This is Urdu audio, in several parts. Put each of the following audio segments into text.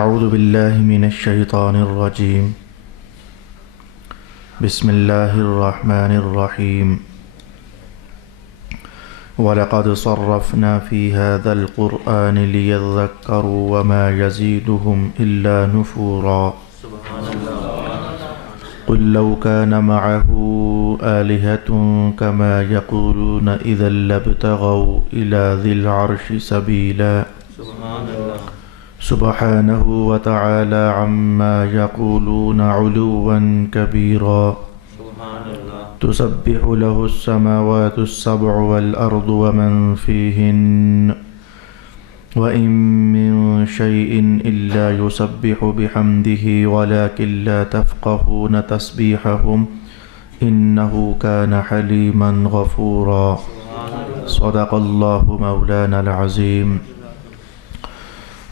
اعوذ باللہ من الشیطان الرجیم بسم اللہ الرحمن الرحیم وَلَقَدْ صَرَّفْنَا فِي هَذَا الْقُرْآنِ لِيَذَّكَّرُوا وَمَا يَزِيدُهُمْ إِلَّا نُفُورًا قُلْ لَوْ كَانَ مَعَهُ آلِهَةٌ كَمَا يَقُولُونَ إِذًا لَابْتَغَوْا إِلَى ذِي الْعَرْشِ سَبِيلًا سبحانه وتعالى عما يقولون علوا كبيرا تسبح له السماوات السبع والأرض ومن فيهن وإن من شيء إلا يسبح بحمده ولكن لا تفقهون تسبيحهم إنه كان حليما غفورا صدق الله مولانا العظيم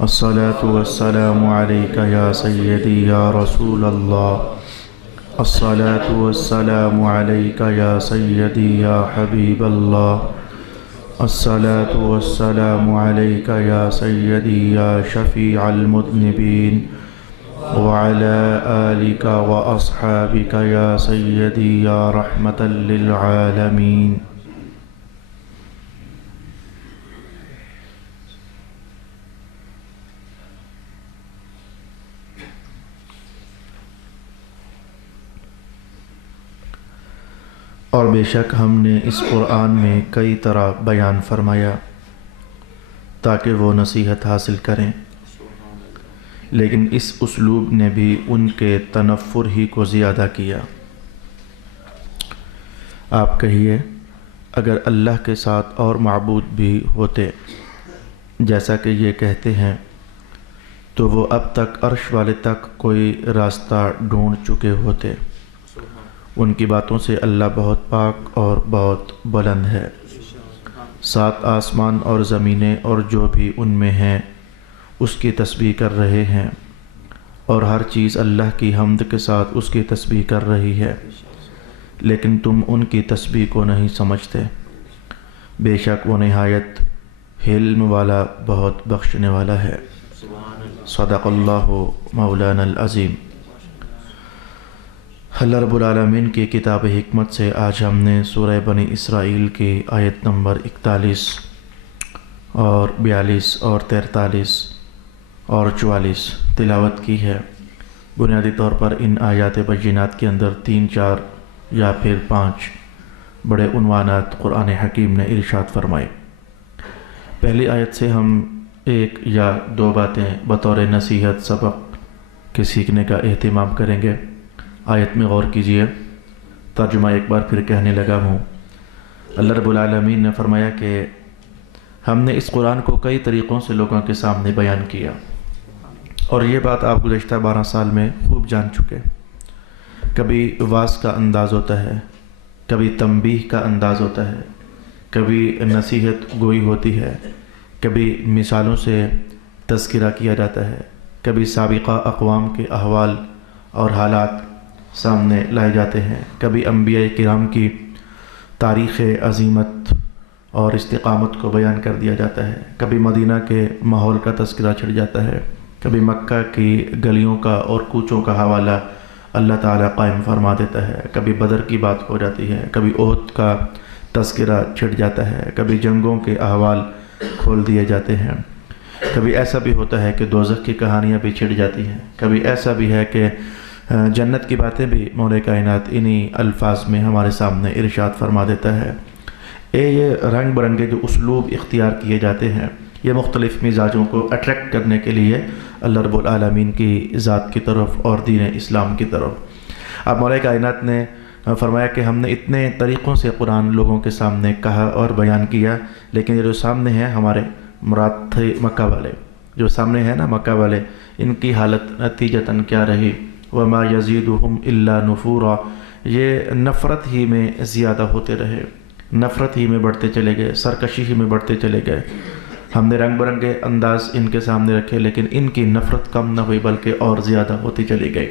الصلاة والسلام عليك يا سيدي يا رسول الله الصلاة والسلام عليك يا سيدي يا حبيب الله الصلاة والسلام عليك يا سيدي يا شفيع المذنبين وعلى آلك وأصحابك يا سيدي يا رحمة للعالمين. اور بے شک ہم نے اس قرآن میں کئی طرح بیان فرمایا تاکہ وہ نصیحت حاصل کریں، لیکن اس اسلوب نے بھی ان کے تنفر ہی کو زیادہ کیا۔ آپ کہیے اگر اللہ کے ساتھ اور معبود بھی ہوتے جیسا کہ یہ کہتے ہیں تو وہ اب تک عرش والے تک کوئی راستہ ڈھونڈ چکے ہوتے۔ ان کی باتوں سے اللہ بہت پاک اور بہت بلند ہے۔ 7 آسمان اور زمینیں اور جو بھی ان میں ہیں اس کی تسبیح کر رہے ہیں، اور ہر چیز اللہ کی حمد کے ساتھ اس کی تسبیح کر رہی ہے، لیکن تم ان کی تسبیح کو نہیں سمجھتے۔ بے شک وہ نہایت حلم والا بہت بخشنے والا ہے۔ صدق اللہ مولانا العظیم۔ اللہ رب العالمین کی کتاب حکمت سے آج ہم نے سورہ بنی اسرائیل کی آیت نمبر 41 اور 42 اور 43 اور 44 تلاوت کی ہے۔ بنیادی طور پر ان آیات بینات کے اندر 3 4 یا پھر 5 بڑے عنوانات قرآن حکیم نے ارشاد فرمائے۔ پہلی آیت سے ہم 1 یا 2 باتیں بطور نصیحت سبق کے سیکھنے کا اہتمام کریں گے۔ آیت میں غور کیجئے، ترجمہ ایک بار پھر کہنے لگا ہوں۔ اللہ رب العالمین نے فرمایا کہ ہم نے اس قرآن کو کئی طریقوں سے لوگوں کے سامنے بیان کیا، اور یہ بات آپ گزشتہ 12 سال میں خوب جان چکے۔ کبھی واعظ کا انداز ہوتا ہے، کبھی تنبیہ کا انداز ہوتا ہے، کبھی نصیحت گوئی ہوتی ہے، کبھی مثالوں سے تذکرہ کیا جاتا ہے، کبھی سابقہ اقوام کے احوال اور حالات سامنے لائے جاتے ہیں، کبھی انبیاء کرام کی تاریخ عظیمت اور استقامت کو بیان کر دیا جاتا ہے، کبھی مدینہ کے ماحول کا تذکرہ چھڑ جاتا ہے، کبھی مکہ کی گلیوں کا اور کوچوں کا حوالہ اللہ تعالیٰ قائم فرما دیتا ہے، کبھی بدر کی بات ہو جاتی ہے، کبھی احد کا تذکرہ چھڑ جاتا ہے، کبھی جنگوں کے احوال کھول دیے جاتے ہیں، کبھی ایسا بھی ہوتا ہے کہ دوزخ کی کہانیاں بھی چھڑ جاتی ہیں، کبھی ایسا بھی ہے کہ جنت کی باتیں بھی مولا کائنات انہی الفاظ میں ہمارے سامنے ارشاد فرما دیتا ہے۔ یہ رنگ برنگے جو اسلوب اختیار کیے جاتے ہیں، یہ مختلف مزاجوں کو اٹریکٹ کرنے کے لیے اللہ رب العالمین کی ذات کی طرف اور دین اسلام کی طرف۔ اب مولا کائنات نے فرمایا کہ ہم نے اتنے طریقوں سے قرآن لوگوں کے سامنے کہا اور بیان کیا، لیکن یہ جو سامنے ہیں ہمارے مراد تھے مکہ والے، جو سامنے ہیں نا مکہ والے، ان کی حالت نتیجتاً کیا رہی؟ وَمَا يَزِيدُهُمْ إِلَّا نُفُورًا، یہ نفرت ہی میں زیادہ ہوتے رہے، نفرت ہی میں بڑھتے چلے گئے، سرکشی ہی میں بڑھتے چلے گئے۔ ہم نے رنگ برنگے انداز ان کے سامنے رکھے، لیکن ان کی نفرت کم نہ ہوئی بلکہ اور زیادہ ہوتی چلی گئی۔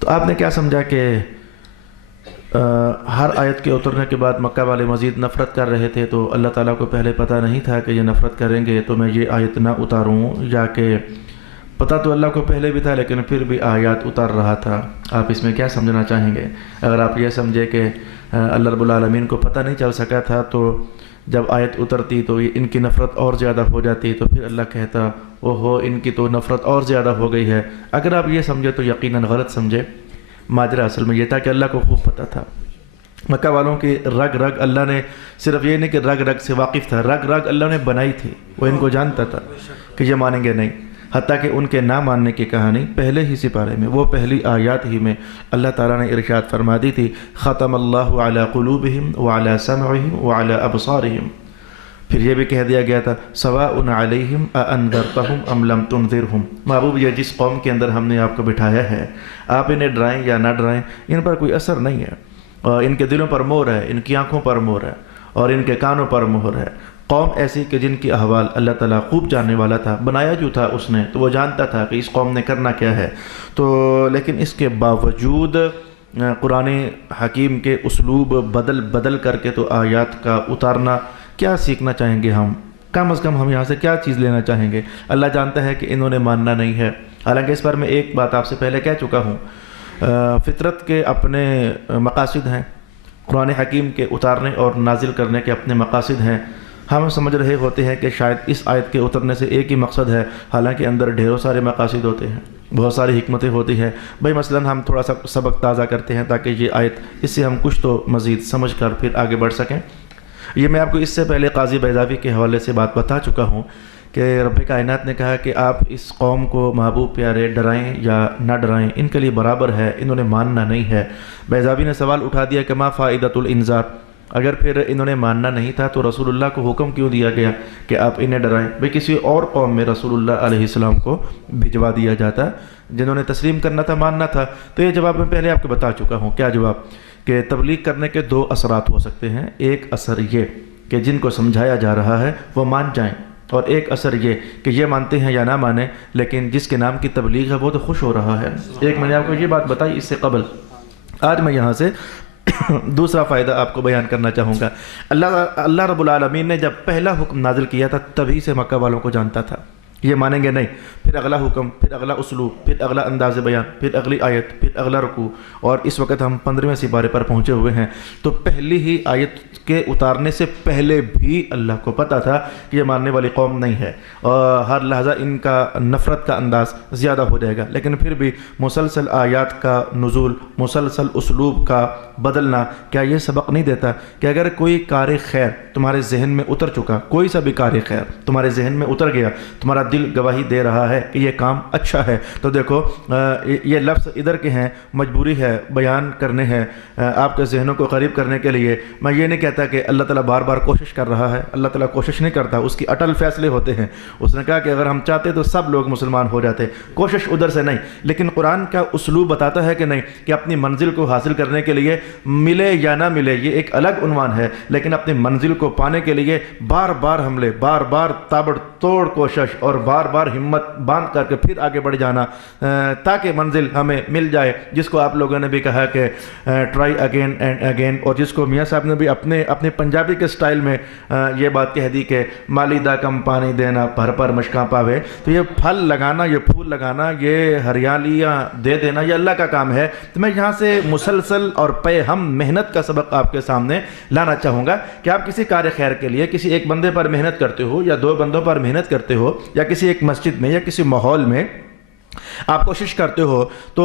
تو آپ نے کیا سمجھا کہ ہر آیت کے اترنے کے بعد مکہ والے مزید نفرت کر رہے تھے، تو اللہ تعالیٰ کو پہلے پتہ نہیں تھا کہ یہ نفرت کریں گے تو میں یہ آیت نہ اتاروں، یا کہ پتہ تو اللہ کو پہلے بھی تھا لیکن پھر بھی آیات اتار رہا تھا۔ آپ اس میں کیا سمجھنا چاہیں گے؟ اگر آپ یہ سمجھے کہ اللہ رب العالمین کو پتہ نہیں چل سکا تھا تو جب آیت اترتی تو ان کی نفرت اور زیادہ ہو جاتی، تو پھر اللہ کہتا اوہو ان کی تو نفرت اور زیادہ ہو گئی ہے۔ اگر آپ یہ سمجھے تو یقیناً غلط سمجھے۔ ماجرا اصل میں یہ تھا کہ اللہ کو خوب پتہ تھا۔ مکہ والوں کی رگ رگ اللہ نے، صرف یہ نہیں کہ رگ رگ سے واقف تھا، رگ رگ اللہ نے بنائی تھی، وہ ان کو جانتا تھا کہ یہ مانیں گے نہیں۔ حتیٰ کہ ان کے نہ ماننے کی کہانی پہلے ہی سپارے میں، وہ پہلی آیات ہی میں اللہ تعالیٰ نے ارشاد فرما دی تھی، ختم اللہ علی قلوبہم وعلی سمعہم وعلی ابصارہم۔ پھر یہ بھی کہہ دیا گیا تھا سواء علیہم اانذرتہم ام لم تنذرہم، محبوب یہ جس قوم کے اندر ہم نے آپ کو بٹھایا ہے، آپ انہیں ڈرائیں یا نہ ڈرائیں ان پر کوئی اثر نہیں ہے، اور ان کے دلوں پر مہر ہے، ان کی آنکھوں پر مہر ہے، اور ان کے کانوں پر مہر ہے۔ قوم ایسی کہ جن کی احوال اللہ تعالیٰ خوب جاننے والا تھا، بنایا جو تھا اس نے تو وہ جانتا تھا کہ اس قوم نے کرنا کیا ہے، تو لیکن اس کے باوجود قرآن حکیم کے اسلوب بدل بدل کر کے تو آیات کا اتارنا، کیا سیکھنا چاہیں گے ہم؟ کم از کم ہم یہاں سے کیا چیز لینا چاہیں گے؟ اللہ جانتا ہے کہ انہوں نے ماننا نہیں ہے۔ حالانکہ اس پر میں ایک بات آپ سے پہلے کہہ چکا ہوں، فطرت کے اپنے مقاصد ہیں، قرآن حکیم کے اتارنے اور نازل کرنے کے اپنے مقاصد ہیں۔ ہم سمجھ رہے ہوتے ہیں کہ شاید اس آیت کے اترنے سے ایک ہی مقصد ہے، حالانکہ اندر ڈھیروں سارے مقاصد ہوتے ہیں، بہت ساری حکمتیں ہوتی ہیں۔ بھائی مثلاً ہم تھوڑا سا سبق تازہ کرتے ہیں تاکہ یہ آیت، اس سے ہم کچھ تو مزید سمجھ کر پھر آگے بڑھ سکیں۔ یہ میں آپ کو اس سے پہلے قاضی بیضاوی کے حوالے سے بات بتا چکا ہوں کہ رب کائنات نے کہا کہ آپ اس قوم کو محبوب پیارے ڈرائیں یا نہ ڈرائیں ان کے لیے برابر ہے، انہوں نے ماننا نہیں ہے۔ بیضاوی نے سوال اٹھا دیا کہ ما فائدۃ الانذار، اگر پھر انہوں نے ماننا نہیں تھا تو رسول اللہ کو حکم کیوں دیا گیا کہ آپ انہیں ڈرائیں؟ بھئی کسی اور قوم میں رسول اللہ علیہ السلام کو بھجوا دیا جاتا جنہوں نے تسلیم کرنا تھا، ماننا تھا۔ تو یہ جواب میں پہلے آپ کو بتا چکا ہوں۔ کیا جواب؟ کہ تبلیغ کرنے کے دو اثرات ہو سکتے ہیں، ایک اثر یہ کہ جن کو سمجھایا جا رہا ہے وہ مان جائیں، اور ایک اثر یہ کہ یہ مانتے ہیں یا نہ مانیں لیکن جس کے نام کی تبلیغ ہے وہ تو خوش ہو رہا ہے۔ ایک میں نے آپ کو یہ بات بتائی اس سے قبل، آج میں یہاں سے دوسرا فائدہ آپ کو بیان کرنا چاہوں گا۔ اللہ رب العالمین نے جب پہلا حکم نازل کیا تھا تبھی سے مکہ والوں کو جانتا تھا یہ مانیں گے نہیں، پھر اگلا حکم، پھر اگلا اسلوب، پھر اگلا انداز بیان، پھر اگلی آیت، پھر اگلا رکوع، اور اس وقت ہم 15ویں سپارے پر پہنچے ہوئے ہیں۔ تو پہلی ہی آیت کے اتارنے سے پہلے بھی اللہ کو پتہ تھا کہ یہ ماننے والی قوم نہیں ہے، اور ہر لحظہ ان کا نفرت کا انداز زیادہ ہو جائے گا، لیکن پھر بھی مسلسل آیات کا نزول، مسلسل اسلوب کا بدلنا کیا یہ سبق نہیں دیتا کہ اگر کوئی کار خیر تمہارے ذہن میں اتر چکا، کوئی سا بھی کار خیر تمہارے ذہن میں اتر گیا، تمہارا دل گواہی دے رہا ہے کہ یہ کام اچھا ہے، تو دیکھو یہ لفظ ادھر کے ہیں، مجبوری ہے بیان کرنے ہیں آپ کے ذہنوں کو قریب کرنے کے لیے۔ میں یہ نہیں کہتا کہ اللہ تعالیٰ بار بار کوشش کر رہا ہے، اللہ تعالیٰ کوشش نہیں کرتا، اس کی اٹل فیصلے ہوتے ہیں۔ اس نے کہا کہ اگر ہم چاہتے تو سب لوگ مسلمان ہو جاتے، کوشش ادھر سے نہیں، لیکن قرآن کا اسلوب بتاتا ہے کہ نہیں، کہ اپنی منزل کو حاصل کرنے کے لیے ملے یا نہ ملے یہ ایک الگ عنوان ہے، لیکن اپنی منزل کو پانے کے لیے بار بار حملے، بار بار تابڑ توڑ کوشش، اور بار بار ہمت باندھ کر کے پھر آگے بڑھ جانا تاکہ منزل ہمیں مل جائے، جس کو آپ لوگوں نے بھی کہا کہ ٹرائی اگین اینڈ اگین، اور جس کو میاں صاحب نے بھی اپنے پنجابی کے سٹائل میں یہ بات کہہ دی کہ مالی دا کم پانی دینا بھر پر مشکاں پاوے۔ تو یہ پھل لگانا، یہ پھول لگانا، یہ ہریالیاں دے دینا، یہ اللہ کا کام ہے۔ تو میں یہاں سے مسلسل اور پے ہم محنت کا سبق آپ کے سامنے لانا چاہوں گا کہ آپ کسی کار خیر کے لیے کسی ایک بندے پر محنت کرتے ہو یا دو بندوں پر محنت کرتے ہو یا کسی ایک مسجد میں یا کسی ماحول میں آپ کوشش کرتے ہو، تو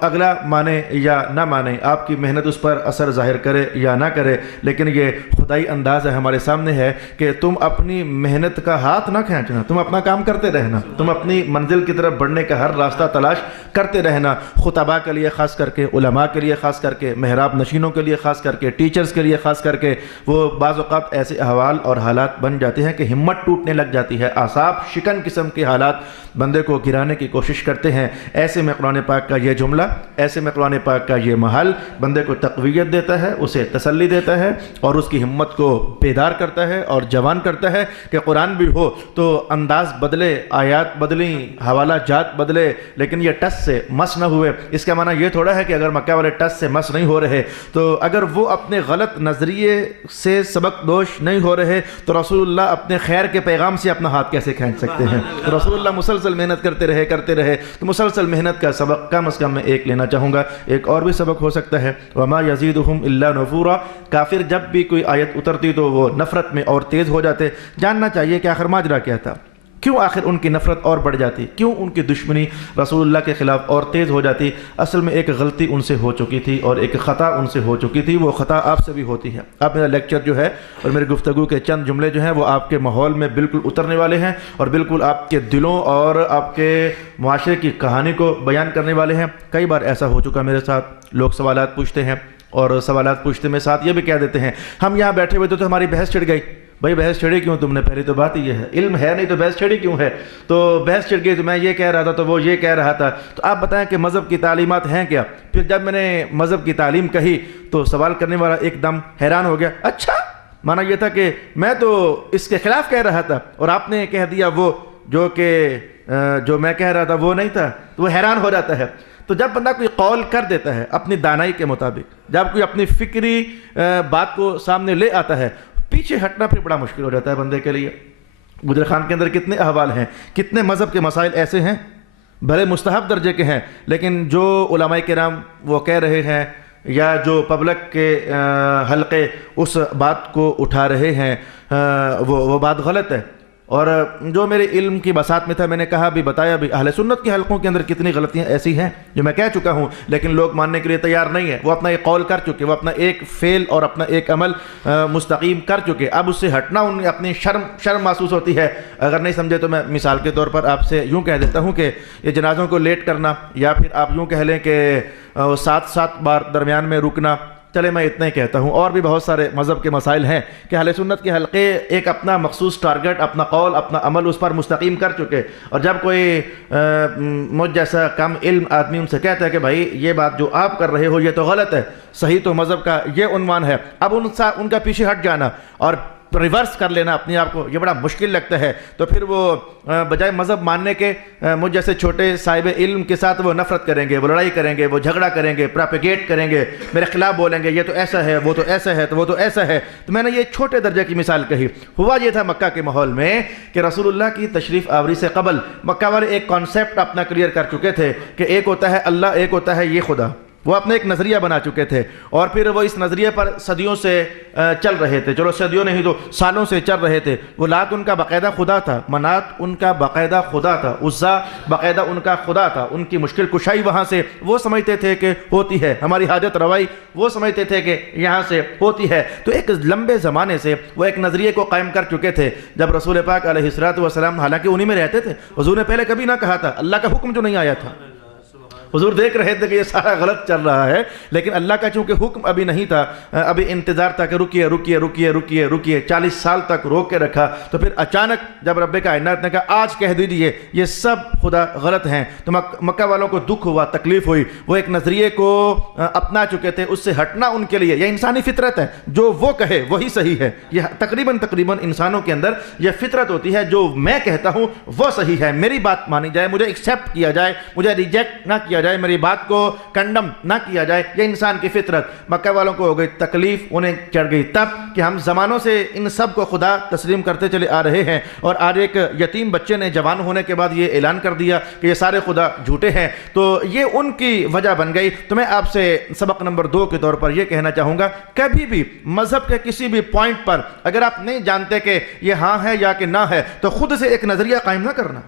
اگلا مانے یا نہ مانے، آپ کی محنت اس پر اثر ظاہر کرے یا نہ کرے، لیکن یہ خدائی انداز ہے ہمارے سامنے ہے کہ تم اپنی محنت کا ہاتھ نہ کھینچنا، تم اپنا کام کرتے رہنا، تم اپنی منزل کی طرف بڑھنے کا ہر راستہ تلاش کرتے رہنا۔ خطباء کے لیے خاص کر کے، علماء کے لیے خاص کر کے، محراب نشینوں کے لیے خاص کر کے، ٹیچرز کے لیے خاص کر کے، وہ بعض اوقات ایسے احوال اور حالات بن جاتے ہیں کہ ہمت ٹوٹنے لگ جاتی ہے، اعصاب شکن قسم کے حالات بندے کو گرانے کی کوشش کرتے ہیں۔ ایسے میں قرآن پاک کا یہ جملہ، ایسے میں قرآن پاک کا یہ محل بندے کو تقویت دیتا ہے، اسے تسلی دیتا ہے اور اس کی ہمت امت کو بیدار کرتا ہے اور جوان کرتا ہے کہ قرآن بھی ہو تو انداز بدلے، آیات بدلیں، حوالہ جات بدلے، لیکن یہ ٹس سے مس نہ ہوئے۔ اس کا معنی یہ تھوڑا ہے کہ اگر مکہ والے ٹس سے مس نہیں ہو رہے تو اگر وہ اپنے غلط نظریے سے سبق دوش نہیں ہو رہے تو رسول اللہ اپنے خیر کے پیغام سے اپنا ہاتھ کیسے کھینچ سکتے ہیں؟ تو رسول اللہ مسلسل محنت کرتے رہے تو مسلسل محنت کا سبق کم از کم میں ایک لینا چاہوں گا۔ ایک اور بھی سبق ہو سکتا ہے، وَمَا يَزِيدُهُمْ إِلَّا نُفُورًا، کافر جب بھی کوئی آیت اترتی تو وہ نفرت میں اور تیز ہو جاتے۔ جاننا چاہیے کہ آخر ماجرا کیا تھا، کیوں آخر ان کی نفرت اور بڑھ جاتی، کیوں ان کی دشمنی رسول اللہ کے خلاف اور تیز ہو جاتی؟ اصل میں ایک غلطی ان سے ہو چکی تھی اور ایک خطا ان سے ہو چکی تھی، وہ خطا آپ سے بھی ہوتی ہے۔ اب میرا لیکچر جو ہے اور میری گفتگو کے چند جملے جو ہیں وہ آپ کے ماحول میں بالکل اترنے والے ہیں اور بالکل آپ کے دلوں اور آپ کے معاشرے کی کہانی کو بیان کرنے والے ہیں۔ کئی بار ایسا ہو چکا میرے ساتھ، لوگ سوالات پوچھتے ہیں اور سوالات پوچھتے میں ساتھ یہ بھی کہہ دیتے ہیں ہم یہاں بیٹھے ہوئے تو ہماری بحث چھڑ گئی۔ بھائی بحث چھڑی کیوں تم نے؟ پہلی تو بات یہ ہے، علم ہے نہیں تو بحث چھڑی کیوں ہے؟ تو بحث چھڑ گئی تو میں یہ کہہ رہا تھا تو وہ یہ کہہ رہا تھا، تو آپ بتائیں کہ مذہب کی تعلیمات ہیں کیا؟ پھر جب میں نے مذہب کی تعلیم کہی تو سوال کرنے والا ایک دم حیران ہو گیا، اچھا مانا یہ تھا کہ میں تو اس کے خلاف کہہ رہا تھا اور آپ نے کہہ دیا وہ جو میں کہہ رہا تھا وہ نہیں تھا، تو وہ حیران ہو جاتا ہے۔ تو جب بندہ کوئی قول کر دیتا ہے اپنی دانائی کے مطابق، جب کوئی اپنی فکری بات کو سامنے لے آتا ہے، پیچھے ہٹنا پھر بڑا مشکل ہو جاتا ہے بندے کے لیے۔ گجر خان کے اندر کتنے احوال ہیں، کتنے مذہب کے مسائل ایسے ہیں بھلے مستحب درجے کے ہیں، لیکن جو علماء کرام وہ کہہ رہے ہیں یا جو پبلک کے حلقے اس بات کو اٹھا رہے ہیں وہ بات غلط ہے۔ اور جو میرے علم کی بساط میں تھا میں نے کہا بھی، بتایا بھی، اہل سنت کے حلقوں کے اندر کتنی غلطیاں ایسی ہیں جو میں کہہ چکا ہوں لیکن لوگ ماننے کے لیے تیار نہیں ہیں۔ وہ اپنا ایک قول کر چکے، وہ اپنا ایک فعل اور اپنا ایک عمل مستقیم کر چکے، اب اس سے ہٹنا انہیں اپنی شرم محسوس ہوتی ہے۔ اگر نہیں سمجھے تو میں مثال کے طور پر آپ سے یوں کہہ دیتا ہوں کہ یہ جنازوں کو لیٹ کرنا، یا پھر آپ یوں کہہ لیں کہ 7 بار درمیان میں رکنا، چلے میں اتنا ہی کہتا ہوں۔ اور بھی بہت سارے مذہب کے مسائل ہیں کہ اہل سنت کے حلقے ایک اپنا مخصوص ٹارگٹ، اپنا قول، اپنا عمل اس پر مستقیم کر چکے، اور جب کوئی مجھ جیسا کم علم آدمی ان سے کہتا ہے کہ بھائی یہ بات جو آپ کر رہے ہو یہ تو غلط ہے، صحیح تو مذہب کا یہ عنوان ہے، اب ان کا پیچھے ہٹ جانا اور ریورس کر لینا اپنے آپ کو یہ بڑا مشکل لگتا ہے۔ تو پھر وہ بجائے مذہب ماننے کے مجھ جیسے چھوٹے صاحب علم کے ساتھ وہ نفرت کریں گے، وہ لڑائی کریں گے، وہ جھگڑا کریں گے، پراپیگیٹ کریں گے، میرے خلاف بولیں گے، یہ تو ایسا ہے، وہ تو ایسا ہے، تو وہ تو ایسا ہے۔ تو میں نے یہ چھوٹے درجے کی مثال کہی۔ ہوا یہ تھا مکہ کے ماحول میں کہ رسول اللہ کی تشریف آوری سے قبل مکہ والے ایک کانسیپٹ اپنا کلیئر کر چکے تھے کہ ایک ہوتا ہے اللہ، ایک ہوتا ہے یہ خدا۔ وہ اپنا ایک نظریہ بنا چکے تھے اور پھر وہ اس نظریے پر صدیوں سے چل رہے تھے، چلو صدیوں نہیں تو سالوں سے چل رہے تھے۔ وہ لات ان کا باقاعدہ خدا تھا، منات ان کا باقاعدہ خدا تھا، عزا باقاعدہ ان کا خدا تھا، ان کی مشکل کشائی وہاں سے وہ سمجھتے تھے کہ ہوتی ہے، ہماری حاجت روائی وہ سمجھتے تھے کہ یہاں سے ہوتی ہے۔ تو ایک لمبے زمانے سے وہ ایک نظریے کو قائم کر چکے تھے۔ جب رسول پاک علیہ الصلوۃ والسلام حالانکہ انہی میں رہتے تھے، حضور نے پہلے کبھی نہ کہا تھا، اللہ کا حکم جو نہیں آیا تھا، حضور دیکھ رہے تھے کہ یہ سارا غلط چل رہا ہے، لیکن اللہ کا چونکہ حکم ابھی نہیں تھا، ابھی انتظار تھا کہ رکیے رکیے رکیے رکیے رکیے، 40 سال تک روک کے رکھا۔ تو پھر اچانک جب رب کائنات نے کہا آج کہہ دیجئے یہ سب خدا غلط ہیں، تو مکہ والوں کو دکھ ہوا، تکلیف ہوئی۔ وہ ایک نظریے کو اپنا چکے تھے، اس سے ہٹنا ان کے لیے یہ انسانی فطرت ہے، جو وہ کہے وہی صحیح ہے۔ یہ تقریباً انسانوں کے اندر یہ فطرت ہوتی ہے، جو میں کہتا ہوں وہ صحیح ہے، میری بات مانی جائے، مجھے ایکسیپٹ کیا جائے، مجھے ریجیکٹ نہ کیا جائے، میری بات کو کنڈم نہ کیا جائے، یہ انسان کی فطرت۔ مکہ والوں کو ہو گئی تکلیف، انہیں چڑھ گئی تب کہ ہم زمانوں سے ان سب کو خدا تسلیم کرتے چلے آ رہے ہیں، اور آج ایک یتیم بچے نے جوان ہونے کے بعد یہ اعلان کر دیا کہ یہ سارے خدا جھوٹے ہیں، تو یہ ان کی وجہ بن گئی۔ تو میں آپ سے سبق نمبر 2 کے طور پر یہ کہنا چاہوں گا، کبھی بھی مذہب کے کسی بھی پوائنٹ پر اگر آپ نہیں جانتے کہ یہ ہاں ہے یا کہ نہ ہے، تو خود سے ایک نظریہ قائم نہ کرنا،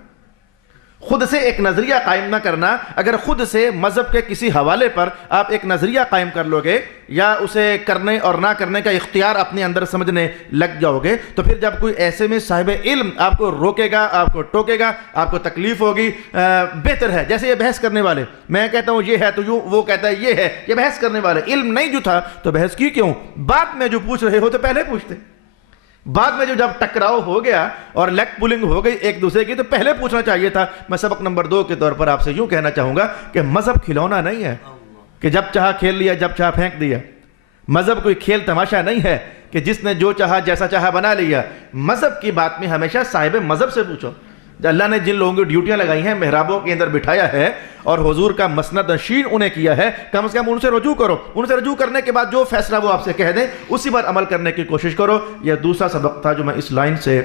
خود سے ایک نظریہ قائم نہ کرنا۔ اگر خود سے مذہب کے کسی حوالے پر آپ ایک نظریہ قائم کر لو گے یا اسے کرنے اور نہ کرنے کا اختیار اپنے اندر سمجھنے لگ جاؤ گے، تو پھر جب کوئی ایسے میں صاحب علم آپ کو روکے گا، آپ کو ٹوکے گا، آپ کو تکلیف ہوگی۔ بہتر ہے جیسے یہ بحث کرنے والے، میں کہتا ہوں یہ ہے تو یوں، وہ کہتا ہے یہ ہے، یہ بحث کرنے والے علم نہیں جو تھا تو بحث کی کیوں؟ بعد میں جو پوچھ رہے ہو تو پہلے پوچھتے، بعد میں جو جب ٹکراؤ ہو گیا اور لیگ پولنگ ہو گئی ایک دوسرے کی تو پہلے پوچھنا چاہیے تھا۔ میں سبق نمبر 2 کے طور پر آپ سے یوں کہنا چاہوں گا کہ مذہب کھلونا نہیں ہے کہ جب چاہا کھیل لیا، جب چاہا پھینک دیا۔ مذہب کوئی کھیل تماشا نہیں ہے کہ جس نے جو چاہا جیسا چاہا بنا لیا. مذہب کی بات میں ہمیشہ صاحب مذہب سے پوچھو. اللہ نے جن لوگوں کی ڈیوٹیاں لگائی ہیں, محرابوں کے اندر بٹھایا ہے اور حضور کا مسند نشین انہیں کیا ہے, کم از کم ان سے رجوع کرو. ان سے رجوع کرنے کے بعد جو فیصلہ وہ آپ سے کہہ دیں اسی پر عمل کرنے کی کوشش کرو. یہ دوسرا سبق تھا جو میں اس لائن سے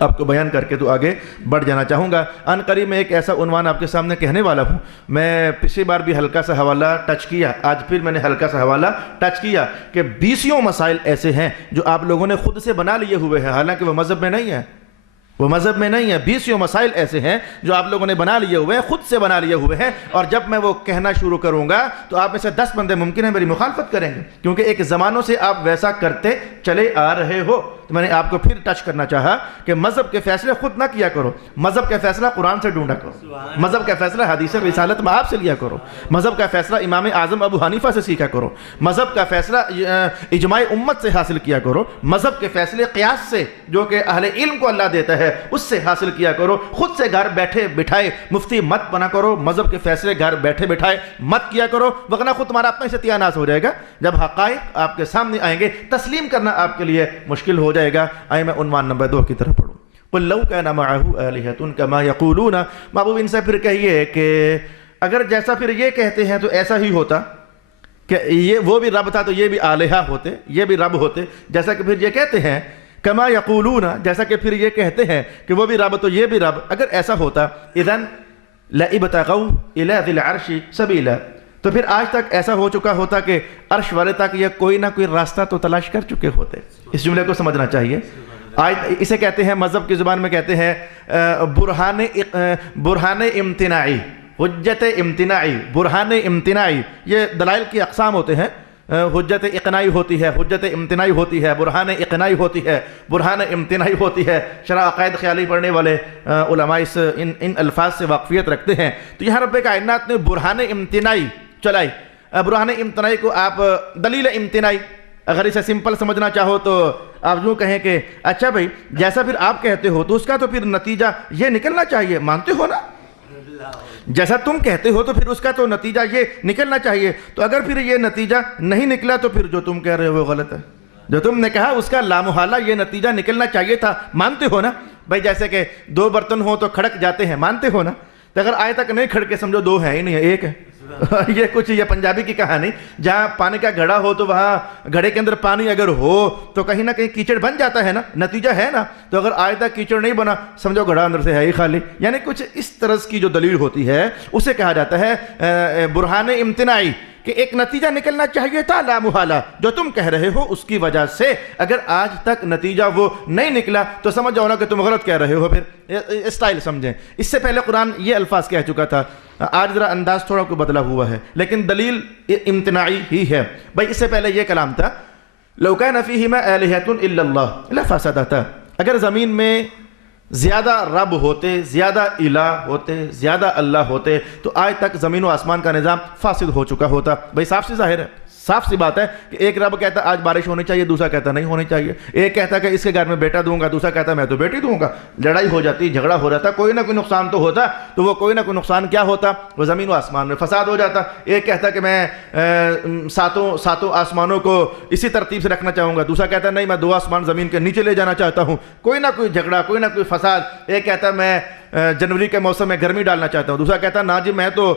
آپ کو بیان کر کے تو آگے بڑھ جانا چاہوں گا. ان قریب میں ایک ایسا عنوان آپ کے سامنے کہنے والا ہوں. میں پچھلی بار بھی ہلکا سا حوالہ ٹچ کیا, آج پھر میں نے ہلکا سا حوالہ ٹچ کیا کہ 20 مسائل ایسے ہیں جو آپ لوگوں نے خود سے بنا لیے ہوئے ہیں, حالانکہ وہ مذہب میں نہیں ہے. وہ مذہب میں نہیں ہے. 20 مسائل ایسے ہیں جو آپ لوگوں نے بنا لیے ہوئے ہیں, خود سے بنا لیے ہوئے ہیں, اور جب میں وہ کہنا شروع کروں گا تو آپ میں سے 10 بندے ممکن ہے میری مخالفت کریں گے, کیونکہ ایک زمانوں سے آپ ویسا کرتے چلے آ رہے ہو. تو میں نے آپ کو پھر ٹچ کرنا چاہا کہ مذہب کے فیصلے خود نہ کیا کرو. مذہب کا فیصلہ قرآن سے ڈھونڈا کرو. مذہب کا فیصلہ حدیث رسالت میں آپ سے لیا کرو. مذہب کا فیصلہ امام اعظم ابو حنیفہ سے سیکھا کرو. مذہب کا فیصلہ اجماع امت سے حاصل کیا کرو. مذہب کے فیصلے قیاس سے, جو کہ اہل علم کو اللہ دیتا ہے, اس سے حاصل کیا کرو. خود سے گھر بیٹھے بٹھائے مفتی مت بنا کرو. مذہب کے فیصلے گھر بیٹھے بٹھائے مت کیا کرو, ورنہ خود تمہارا اپنا ہی ستیہ ناس ہو جائے گا. جب حقائق آپ کے سامنے آئیں گے تسلیم کرنا آپ کے لیے مشکل ہو جائے گا. آئے میں عنوان نمبر 2 کی طرف پڑھوں. قُلْ لَوْ كَانَ مَعَهُ آلِهَةٌ كَمَا يَقُولُونَ. محبوب ان سے پھر کہیے کہ اگر جیسا پھر یہ کہتے ہیں تو ایسا ہی ہوتا کہ یہ وہ بھی رب تھا تو یہ بھی آلہہ ہوتے, یہ بھی رب ہوتے, جیسا کہ پھر یہ کہتے ہیں کما یقولون, جیسا کہ پھر یہ کہتے ہیں کہ وہ بھی رب تو یہ بھی رب. اگر ایسا ہوتا اذن لَابْتَغَوْا إِلَى ذِي الْعَرْشِ سَبِيلًا, تو پھر آج تک ایسا ہو چکا ہوتا کہ عرش والے تک یہ کوئی نہ کوئی راستہ تو تلاش کر چکے ہوتے. اس جملے کو سمجھنا چاہیے. آج اسے کہتے ہیں مذہب کی زبان میں کہتے ہیں برہان امتناعی, حجت امتناعی, برہان امتناعی. یہ دلائل کی اقسام ہوتے ہیں. حجت اقناعی ہوتی ہے, حجت امتناعی ہوتی ہے, برہان اقناعی ہوتی ہے, برہان امتناعی ہوتی ہے. شرح عقائد خیالی پڑھنے والے علماء ان الفاظ سے واقفیت رکھتے ہیں. تو یہاں رب کائنات نے برہان امتناعی چلائی. برہان امتناعی کو آپ دلیل امتناعی, اگر اسے سمپل سمجھنا چاہو تو آپ یوں کہیں کہ اچھا بھائی جیسا پھر آپ کہتے ہو تو اس کا تو پھر نتیجہ یہ نکلنا چاہیے, مانتے ہو نا, جیسا تم کہتے ہو تو پھر اس کا تو نتیجہ یہ نکلنا چاہیے. تو اگر پھر یہ نتیجہ نہیں نکلا تو پھر جو تم کہہ رہے ہو وہ غلط ہے. جو تم نے کہا اس کا لامحالہ یہ نتیجہ نکلنا چاہیے تھا, مانتے ہو نا بھائی. جیسے کہ 2 برتن ہو تو کھڑک جاتے ہیں, مانتے ہو نا. تو اگر آئے تک نہیں کھڑکے سمجھو 2 ہے ہی نہیں, ایک ہے. یہ کچھ یہ پنجابی کی کہانی, جہاں پانی کا گھڑا ہو تو وہاں گھڑے کے اندر پانی اگر ہو تو کہیں نہ کہیں کیچڑ بن جاتا ہے نا, نتیجہ ہے نا. تو اگر آج تک کیچڑ نہیں بنا سمجھو گھڑا اندر سے ہے ہی خالی. یعنی کچھ اس طرح کی جو دلیل ہوتی ہے اسے کہا جاتا ہے برہان امتناعی, کہ ایک نتیجہ نکلنا چاہیے تھا لامحالہ جو تم کہہ رہے ہو اس کی وجہ سے. اگر آج تک نتیجہ وہ نہیں نکلا تو سمجھ جاؤ نا کہ تم غلط کہہ رہے ہو. پھر اسٹائل سمجھیں. اس سے پہلے قرآن یہ الفاظ کہہ چکا تھا, آج ذرا انداز تھوڑا کو بدلا ہوا ہے لیکن دلیل امتناعی ہی ہے. بھائی اس سے پہلے یہ کلام تھا لو کان فیہما آلہۃ الا اللہ لفسدتا. اگر زمین میں زیادہ رب ہوتے, زیادہ الہ ہوتے, زیادہ اللہ ہوتے تو آج تک زمین و آسمان کا نظام فاسد ہو چکا ہوتا. بھائی صاف سی ظاہر ہے, صاف سی بات ہے کہ ایک رب کہتا آج بارش ہونی چاہیے, دوسرا کہتا نہیں ہونی چاہیے. ایک کہتا کہ اس کے گھر میں بیٹا دوں گا, دوسرا کہتا میں تو بیٹی دوں گا. لڑائی ہو جاتی, جھگڑا ہو جاتا, کوئی نہ کوئی نقصان تو ہوتا. تو وہ کوئی نہ کوئی نقصان کیا ہوتا, وہ زمین و آسمان میں فساد ہو جاتا. ایک کہتا کہ میں ساتوں آسمانوں کو اسی ترتیب سے رکھنا چاہوں گا, دوسرا کہتا نہیں میں 2 آسمان زمین کے نیچے لے جانا چاہتا ہوں. کوئی نہ کوئی جھگڑا, کوئی نہ کوئی فساد. ایک کہتا میں جنوری کے موسم میں گرمی ڈالنا چاہتا ہوں, دوسرا کہتا نا جی میں تو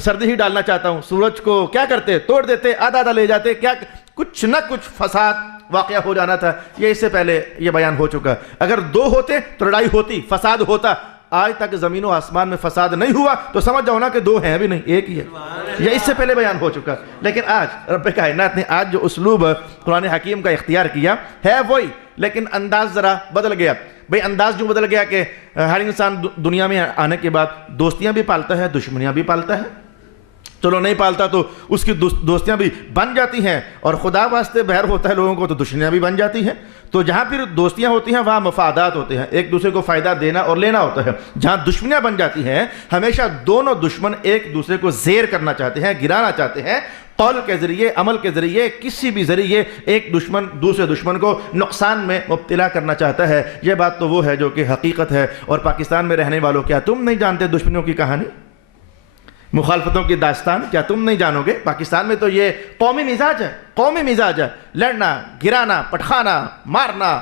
سردی ہی ڈالنا چاہتا ہوں. سورج کو کیا کرتے, توڑ دیتے, آدھا لے جاتے. کیا کچھ نہ کچھ فساد واقعہ ہو جانا تھا. یہ اس سے پہلے یہ بیان ہو چکا. اگر 2 ہوتے تو لڑائی ہوتی, فساد ہوتا. آج تک زمین و آسمان میں فساد نہیں ہوا تو سمجھ جاؤ نا کہ 2 ہیں بھی نہیں, ایک ہی ہے. یہ اس سے پہلے بیان ہو چکا. لیکن آج رب کائنات نے آج جو اسلوب قرآن حکیم کا اختیار کیا ہے وہی, لیکن انداز ذرا بدل گیا. بھئی انداز جو بدل گیا کہ ہر انسان دنیا میں آنے کے بعد دوستیاں بھی پالتا ہے, دشمنیاں بھی پالتا ہے. چلو نہیں پالتا تو اس کی دوستیاں بھی بن جاتی ہیں, اور خدا واسطے بہر ہوتا ہے لوگوں کو تو دشمنیاں بھی بن جاتی ہیں. تو جہاں پھر دوستیاں ہوتی ہیں وہاں مفادات ہوتے ہیں, ایک دوسرے کو فائدہ دینا اور لینا ہوتا ہے. جہاں دشمنیاں بن جاتی ہیں ہمیشہ دونوں دشمن ایک دوسرے کو زیر کرنا چاہتے ہیں, گرانا چاہتے ہیں. قول کے ذریعے, عمل کے ذریعے, کسی بھی ذریعے ایک دشمن دوسرے دشمن کو نقصان میں مبتلا کرنا چاہتا ہے. یہ بات تو وہ ہے جو کہ حقیقت ہے. اور پاکستان میں رہنے والوں, کیا تم نہیں جانتے دشمنوں کی کہانی؟ مخالفتوں کی داستان کیا تم نہیں جانو گے؟ پاکستان میں تو یہ قومی مزاج ہے، قومی مزاج ہے، لڑنا، گرانا، پٹخانا، مارنا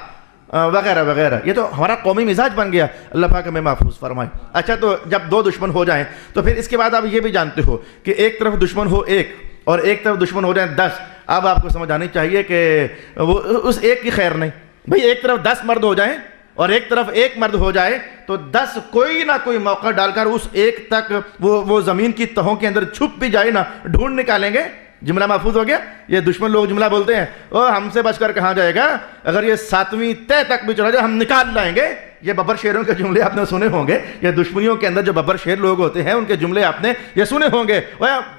وغیرہ وغیرہ، یہ تو ہمارا قومی مزاج بن گیا۔ اللہ پاک ہمیں محفوظ فرمائے۔ اچھا، تو جب دو دشمن ہو جائیں تو پھر اس کے بعد آپ یہ بھی جانتے ہو کہ ایک طرف دشمن ہو ایک اور ایک طرف دشمن ہو جائیں 10، اب آپ کو سمجھ آنی چاہیے کہ وہ اس ایک کی خیر نہیں بھئی۔ ایک طرف 10 مرد ہو جائیں اور ایک طرف ایک مرد ہو جائے تو 10 کوئی نہ کوئی موقع ڈال کر اس ایک تک وہ زمین کی تہوں کے اندر چھپ بھی جائے نا، ڈھونڈ نکالیں گے۔ جملہ محفوظ ہو گیا؟ یہ دشمن لوگ جملہ بولتے ہیں، او ہم سے بچ کر کہاں جائے گا، اگر یہ 7ویں تہ تک بھی چلا جائے ہم نکال لائیں گے۔ یہ ببر شیروں کے جملے آپ نے سنے ہوں گے، یہ دشمنیوں کے اندر جو ببر شیر لوگ ہوتے ہیں ان کے جملے آپ نے یہ سنے ہوں گے،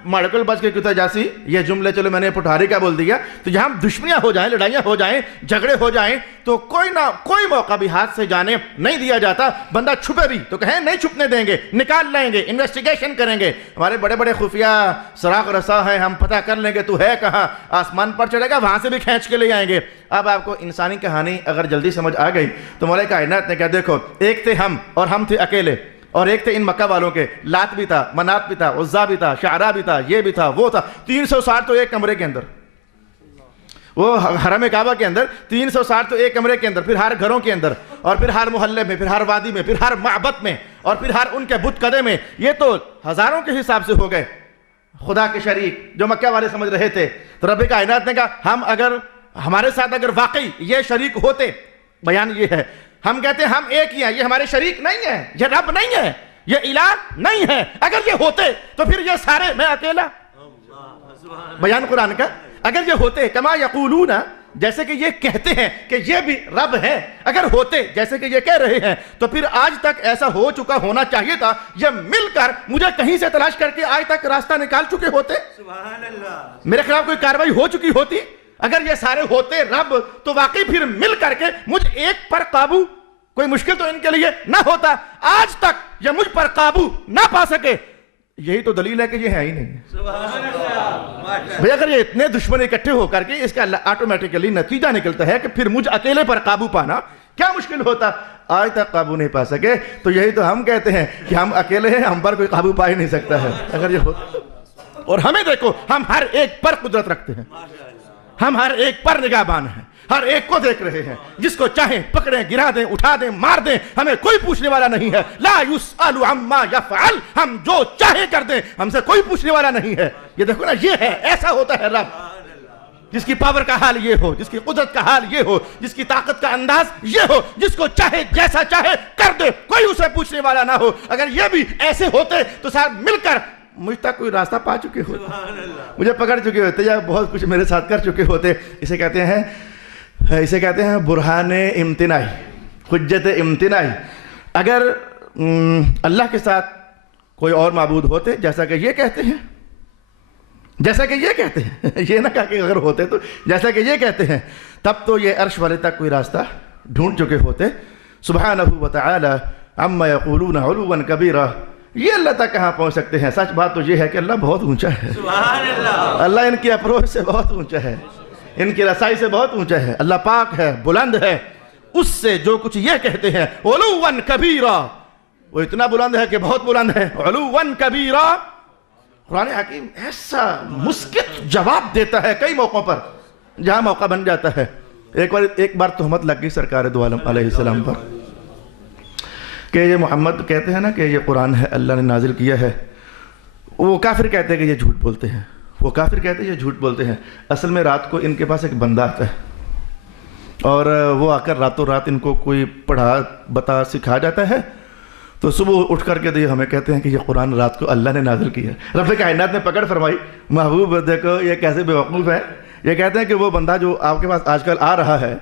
ماڑکل بچ کے کتا جاسی، یہ جملے چلو میں نے پٹھاری کا بول دیا۔ تو جہاں دشمنیاں ہو جائیں، لڑائیاں ہو جائیں، جھگڑے ہو جائیں تو کوئی نہ کوئی موقع بھی ہاتھ سے جانے نہیں دیا جاتا۔ بندہ چھپے بھی تو کہیں نہیں چھپنے دیں گے، نکال لائیں گے، انویسٹیگیشن کریں گے۔ ہمارے بڑے بڑے خفیہ سراغ رسا ہیں، ہم پتہ کر لیں گے تو ہے کہاں، آسمان پر چڑھے گا وہاں سے بھی کھینچ کے لے آئیں گے۔ اب آپ کو انسانی کہانی اگر جلدی سمجھ آ گئی تو مولا کائنات نے کہا دیکھو، ایک تھے ہم اور ہم تھے اکیلے، اور ایک تھے ان مکہ والوں کے، لات بھی تھا، منات بھی تھا، عزا بھی تھا، شعرا بھی تھا، یہ بھی تھا، وہ تھا، 360 تو ایک کمرے کے اندر، وہ حرم کعبہ کے اندر 360 تو ایک کمرے کے اندر، پھر ہر گھروں کے اندر، اور پھر ہر محلے میں، پھر ہر وادی میں، پھر ہر معبد میں، اور پھر ہر ان کے بت قدے میں۔ یہ تو ہزاروں کے حساب سے ہو گئے خدا کے شریک جو مکہ والے سمجھ رہے تھے۔ تو رب کائنات نے کہا ہمارے ساتھ اگر واقعی یہ شریک ہوتے، بیان یہ ہے، ہم کہتے ہیں ہم ایک ہی ہیں، یہ ہمارے شریک نہیں ہے، یہ رب نہیں ہے، یہ الہ نہیں ہے، اگر یہ ہوتے تو پھر یہ سارے، میں اکیلا، بیان قرآن کا، اگر یہ ہوتے کما یقولون، جیسے کہ یہ کہتے ہیں کہ یہ بھی رب ہے، اگر ہوتے جیسے کہ یہ کہہ رہے ہیں تو پھر آج تک ایسا ہو چکا ہونا چاہیے تھا، یہ مل کر مجھے کہیں سے تلاش کر کے آج تک راستہ نکال چکے ہوتے، میرے خلاف کوئی کاروائی ہو چکی ہوتی۔ اگر یہ سارے ہوتے رب تو واقعی پھر مل کر کے مجھ ایک پر قابو، کوئی مشکل تو ان کے لیے نہ ہوتا، آج تک یہ مجھ پر قابو نہ پا سکے۔ یہی تو دلیل ہے کہ یہ ہے ہی نہیں۔ بھئی اگر یہ اتنے دشمن اکٹھے ہو کر کے اس کا آٹومیٹکلی نتیجہ نکلتا ہے کہ پھر مجھ اکیلے پر قابو پانا کیا مشکل ہوتا، آج تک قابو نہیں پا سکے، تو یہی تو ہم کہتے ہیں کہ ہم اکیلے ہیں، ہم پر کوئی قابو پا ہی نہیں سکتا ہے اگر یہ ہوتا۔ اور ہمیں دیکھو، ہم ہر ایک پر قدرت رکھتے ہیں، ہم ہر ایک پر نگہبان ہیں، ہر ایک کو دیکھ رہے ہیں، جس کو چاہیں پکڑیں، گرا دیں، اٹھا دیں، مار دیں، ہمیں کوئی پوچھنے والا نہیں ہے۔ لا یسأل عما یفعل، ہم جو چاہیں کر دیں، ہم سے کوئی پوچھنے والا نہیں ہے۔ یہ دیکھو نا، یہ ہے، ایسا ہوتا ہے رب، جس کی پاور کا حال یہ ہو، جس کی قدرت کا حال یہ ہو، جس کی طاقت کا انداز یہ ہو، جس کو چاہے جیسا چاہے کر دے، کوئی اسے پوچھنے والا نہ ہو۔ اگر یہ بھی ایسے ہوتے تو صاحب مل کر مجھ تک کوئی راستہ پا چکے ہوتے، مجھے پکڑ چکے ہوتے، یا بہت کچھ میرے ساتھ کر چکے ہوتے۔ اسے کہتے ہیں برہان امتناعی، حجت امتناعی۔ اگر اللہ کے ساتھ کوئی اور معبود ہوتے جیسا کہ یہ کہتے ہیں، یہ نہ کہا کہ اگر ہوتے تو جیسا کہ یہ کہتے ہیں، تب تو یہ عرش والے تک کوئی راستہ ڈھونڈ چکے ہوتے۔ سبحانہ وتعالی عما یقولون علوا کبیرا، یہ اللہ تک کہاں پہنچ سکتے ہیں؟ سچ بات تو یہ ہے کہ اللہ بہت اونچا ہے، اللہ ان کی اپروچ سے بہت اونچا ہے، ان کی رسائی سے بہت اونچا ہے، اللہ پاک ہے، بلند ہے، اس سے جو کچھ یہ کہتے ہیں علوا کبیرا، وہ اتنا بلند ہے کہ بہت بلند ہے، علوا کبیرا۔ قرآن حکیم ایسا مسکت جواب دیتا ہے کئی موقعوں پر جہاں موقع بن جاتا ہے۔ ایک بار تہمت لگ گئی سرکار دو عالم علیہ السلام پر کہ یہ محمد کہتے ہیں نا کہ یہ قرآن ہے اللہ نے نازل کیا ہے، وہ کافر کہتے ہیں کہ یہ جھوٹ بولتے ہیں، وہ کافر کہتے ہیں یہ جھوٹ بولتے ہیں۔ اصل میں رات کو ان کے پاس ایک بندہ آتا ہے اور وہ آ کر راتوں رات ان کو کوئی پڑھا بتا سکھا جاتا ہے، تو صبح اٹھ کر کے ہمیں کہتے ہیں کہ یہ قرآن رات کو اللہ نے نازل کیا ہے۔ رب کائنات نے پکڑ فرمائی، محبوب دیکھو یہ کیسے بیوقوف ہے، یہ کہتے ہیں کہ وہ بندہ جو آپ کے پاس آج کل آ رہا ہے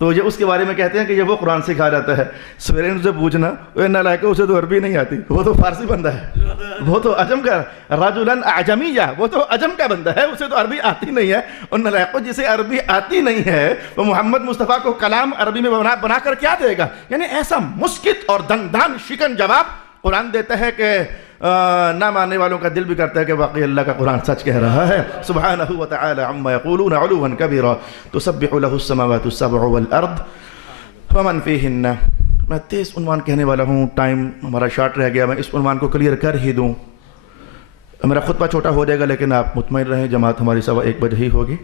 تو یہ اس کے بارے میں کہتے ہیں کہ یہ وہ قرآن سکھا جاتا ہے۔ سویرے ان سے پوچھنا، نالائق اسے تو عربی نہیں آتی، وہ تو فارسی بندہ ہے، وہ تو عجم کا رجلاً اعجمیہ، وہ تو عجم کا بندہ ہے، اسے تو عربی آتی نہیں ہے۔ اور نالائق جسے عربی آتی نہیں ہے وہ محمد مصطفیٰ کو کلام عربی میں بنا کر کیا دے گا؟ یعنی ایسا مسکت اور دندان شکن جواب قرآن دیتا ہے کہ نہ ماننے والوں کا دل بھی کرتا ہے کہ واقعی اللہ کا قرآن سچ کہہ رہا ہے۔ سبحانہ وتعالی عما یقولون علوا کبیرا، تسبح له السماوات السبع والارض ومن فیہن۔ میں 23 عنوان کہنے والا ہوں، ٹائم ہمارا شارٹ رہ گیا، میں اس عنوان کو کلیئر کر ہی دوں۔ میرا خطبہ چھوٹا ہو جائے گا لیکن آپ مطمئن رہیں جماعت ہماری 1:15 بجے ہی ہوگی۔